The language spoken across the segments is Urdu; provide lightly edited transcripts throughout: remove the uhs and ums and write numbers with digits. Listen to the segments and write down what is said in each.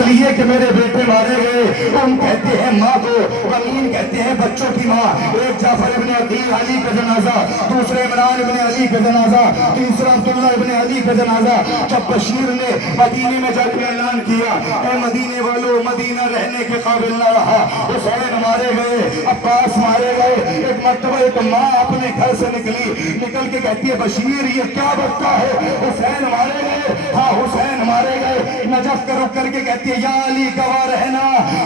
لیے کہ میرے بیٹے مارے گئے۔ ہم کہتے ہیں ماں کو غمین کہتے ہیں بچوں کی ماں۔ ایک جعفر ابن عقیل علی کا جنازہ، دوسرے عمران ابن علی کا جنازہ، تیسرا عبداللہ ابن علی کا جنازہ۔ جب بشیر نے مدینے میں جا کے اعلان کیا اے مدینے والو مدینہ رہنے کے قابل نہ رہا، حسین مارے گئے، عباس مارے گئے۔ ایک مرتبہ ایک ماں اپنے گھر سے نکل کے کہتی ہے بشیر یہ کیا بکتا ہے، حسین مارے گئے، ہاں حسین مارے گئے۔ نجف کا رک کر کے کہتی ہے یا علی گواہ رہنا،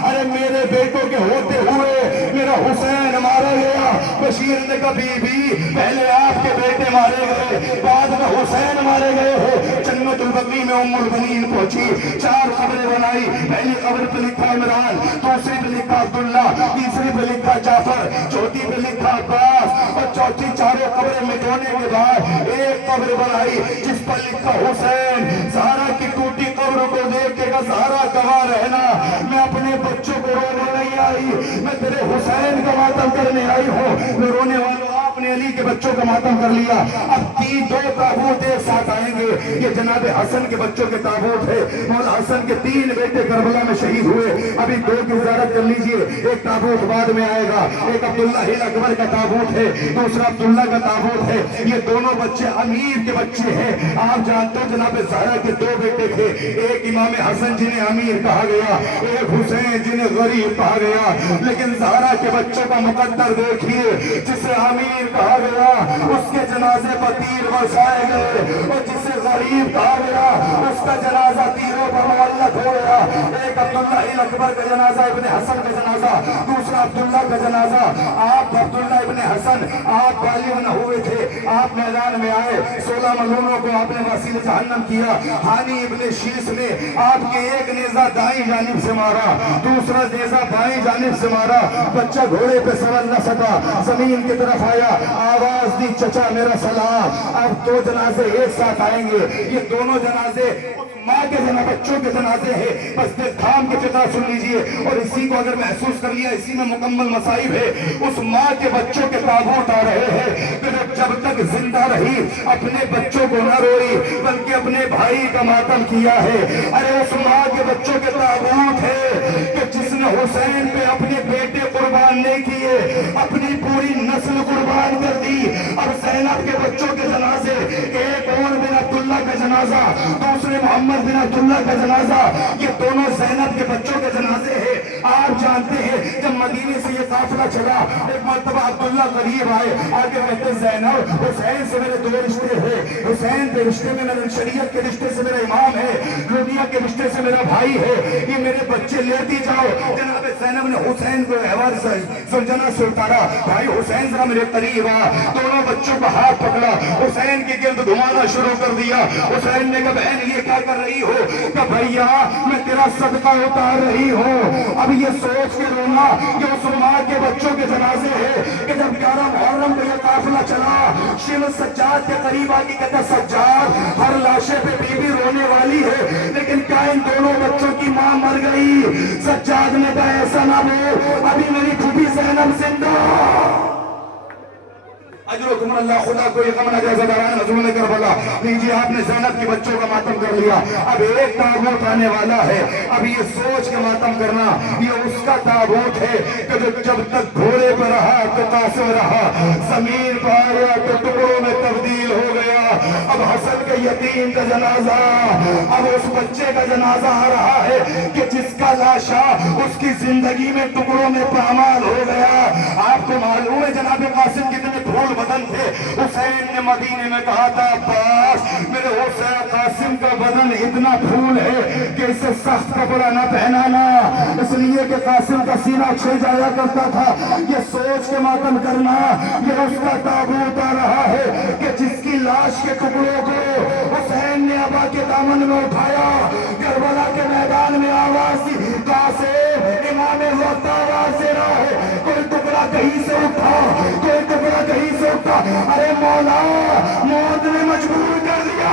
ارے میرے بیٹوں کے ہوتے ہوئے میرا حسین مارا گیا۔ بشیر نے کہا بی بی پہلے آپ کے بیٹے مارے گئے، بعد میں حسین مارے گئے ہو۔ جنت البقیع میں ام البنین پہنچی، 4 قبریں بنائی۔ پہلی قبر پہ لکھا عمران، دوسری پہ لکھا عبداللہ، تیسری پہ لکھا جعفر، چوتھی پہ لکھا عباس، اور چوتھی چاروں قبریں مٹونے کے بعد ایک قبر بنائی جس پر لکھا حسین۔ زہرا کی ٹوٹی قبر کو دیکھ کے کہا زہرا گواہ رہنا، میں اپنے بچوں کو رونے نہیں آئی، میں تیرے حسین کا ماتم کرنے آئی ہوں۔ میں رونے والوں آپ نے علی کے بچوں کا ماتم کر لیا، اب 2 تابوت ایک ساتھ آئیں گے۔ یہ جناب حسن کے بچوں کے تابوت ہے۔ مولا حسن کے 3 بیٹے کربلا میں شہید ہوئے، ابھی 2 کی زیارت کر لیجئے، ایک تابوت بعد میں آئے گا۔ ایک عبداللہ اکبر کا تابوت ہے، دوسرا عبداللہ کا تابوت ہے۔ یہ دونوں بچے امیر کے بچے ہیں۔ آپ جانتے ہو جناب زہرا کے 2 بیٹے تھے، ایک امام حسن جنہیں امیر کہا گیا، ایک حسین جنہیں غریب کہا گیا۔ لیکن زہرا کے بچوں کا مقدر دیکھیے، جسے امیر کہا گیا اس کے جنازے پر تیر برسائے گئے، اور جسے غریب کہا گیا اس کا جنازہ تیروں پر معلق ہو گیا۔ ایک عبداللہ اکبر کا جنازہ، ابن حسن کا جنازہ، دوسرا عبداللہ کا جنازہ۔ آپ عبداللہ ابن حسن آپ بالغ نہ ہوئے تھے، آپ میدان میں آئے، 16 ملعونوں کو آپ نے وسیلہ جہنم کیا۔ ہانی ابن شیس نے آپ کے ایک نیزہ دائیں جانب سے مارا، دوسرا نیزہ بائیں جانب سے مارا، بچہ گھوڑے پہ سوار نہ سکا، زمین کی طرف آیا، آواز دی چچا میرا سلام۔ اب 2 جنازے ایک ساتھ آئیں گے، یہ دونوں جنازے ماں کے بچوں کے جنازے ہیں، بس دل تھام کے فقہ سن لیجئے، اور اسی کو اگر محسوس کر لیا اسی میں مکمل مصائب ہے۔ اس ماں کے بچوں کے تابوت آ رہے ہیں کہ جب تک زندہ رہی اپنے بچوں کو نہ روئی بلکہ اپنے بھائی کا ماتم کیا ہے۔ ارے اس ماں کے بچوں کے تابوت ہے کہ جس نے حسین پہ اپنے بیٹے قربان نہیں کیے، اپنی پوری نسل قربان کر دی۔ اب زینب کے بچوں کے جنازے، ایک عمر بن عبداللہ کا جنازہ، دوسرے محمد بن عبداللہ کا جنازہ، یہ دونوں زینب کے بچوں کے جنازے ہیں۔ آپ جانتے ہیں جب مدینے سے یہ قافلہ چلا، ایک مرتبہ عبداللہ قریب آئے، آگے کہتے زینب حسین سے میرے 2 رشتے ہیں، حسین کے رشتے میں میرے شریعت کے رشتے سے میرا امام ہے، دنیا کے رشتے سے میرا بھائی ہے، یہ میرے بچے لیتی جاؤ۔ جناب زینب نے حسین کو احوال سلجنا سے اتارا، بھائی حسین ذرا میرے قریب آ۔ دونوں بچوں کا ہاتھ پکڑا، حسین کے گرد گھمانا شروع کر دیا۔ حسین نے کہا بہن یہ کیا کر رہی ہو؟ کہ بھیا میں تیرا صدقہ اتار رہی ہوں۔ اب یہ سوچ کے رونا کہ اس ماں کے بچوں کے جنازے ہیں کہ جب 11 محرم کو یہ قافلہ چلا، شیو سجاد کے قریب آ کے کہتا سجاد ہر لاشے پہ بی بی رونے والی ہے لیکن کیا ان دونوں بچوں کی ماں مر گئی؟ سجاد نے کہا ایسا نہ ہو، ابھی میری پھوپھی زینب زندہ۔ اجرکم اللہ، خدا کو یہ غم نہ دے زبان حضور کربلا۔ لیجیے آپ نے زینب کے بچوں کا ماتم کر لیا، اب ایک تابوت آنے والا ہے۔ اب یہ سوچ کے ماتم کرنا یہ اس کا تابوت ہے کہ جو جب تک گھوڑے پہ رہا تو قاسم رہا، زمین پر آیا تو ٹکڑوں میں تبدیل ہو گیا۔ اب حسن کے یتیم کا جنازہ، اب اس بچے کا جنازہ آ رہا ہے کہ جس کا لاشا اس کی زندگی میں ٹکڑوں میں پامال ہو گیا۔ آپ کو معلوم ہے جناب قاسم کتنے پھول بدن تھے؟ حسین نے مدینے میں کہا تھا عباس میرے حسین قاسم کا بدن اتنا پھول ہے کہ اسے سخت کپڑا نہ پہنانا، اس لیے کہ قاسم کا سینہ چھل جایا کرتا تھا۔ یہ سوچ کے ماتم کرنا یہ اس کا تابوت آ رہا ہے کہ جس کی لاش کے ٹکڑوں کو حسین نے ابا کے دامن میں اٹھایا، کربلا کے میدان میں آواز دی قاسم امام وقت آواز دے رہا ہے، کوئی ٹکڑا کہیں سے اٹھا، کوئی ٹکڑا کہیں سے اٹھا۔ ارے مولا موت نے مجبور کر دیا۔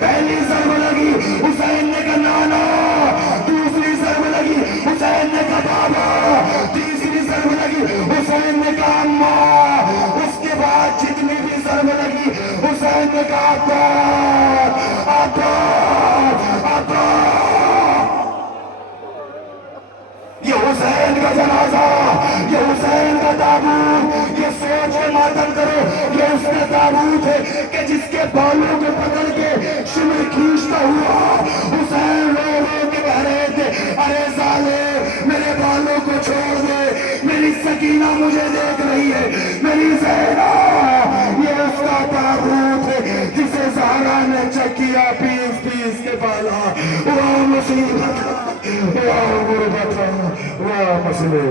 پہلی ضرب لگی حسین نے کہا نانا، دوسری ضرب لگی حسین نے کہا بابا، تیسری ضرب لگی حسین نے کہا اماں، اس کے بعد جتنی بھی ضرب لگی حسین نے کہا عباس عباس عباس۔ یہ حسین کا جنازہ، یہ حسین کا تابوت، یہ سوچ کے ماتم کرو، یہ اس کا تابوت ہے کہ جس کے بالوں کو پکڑ کے شمر کھینچتا ہوا حسین رو رو کے کہہ رہے تھے ارے ظالم میرے بالوں کو چھوڑ دے، میری سکینہ مجھے دیکھ رہی ہے، میری زینب۔ یہ اس کا تابوت ہے جسے زہرا نے چکیا پیس پیس کے پالا۔ وہ مصیبت، وہ غربت، وہ مسئلے۔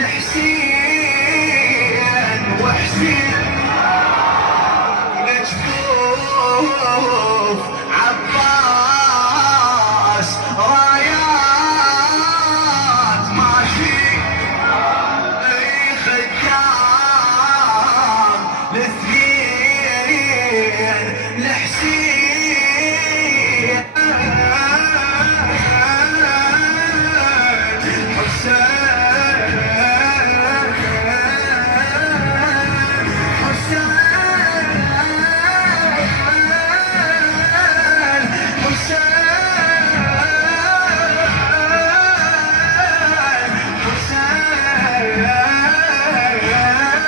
لحسين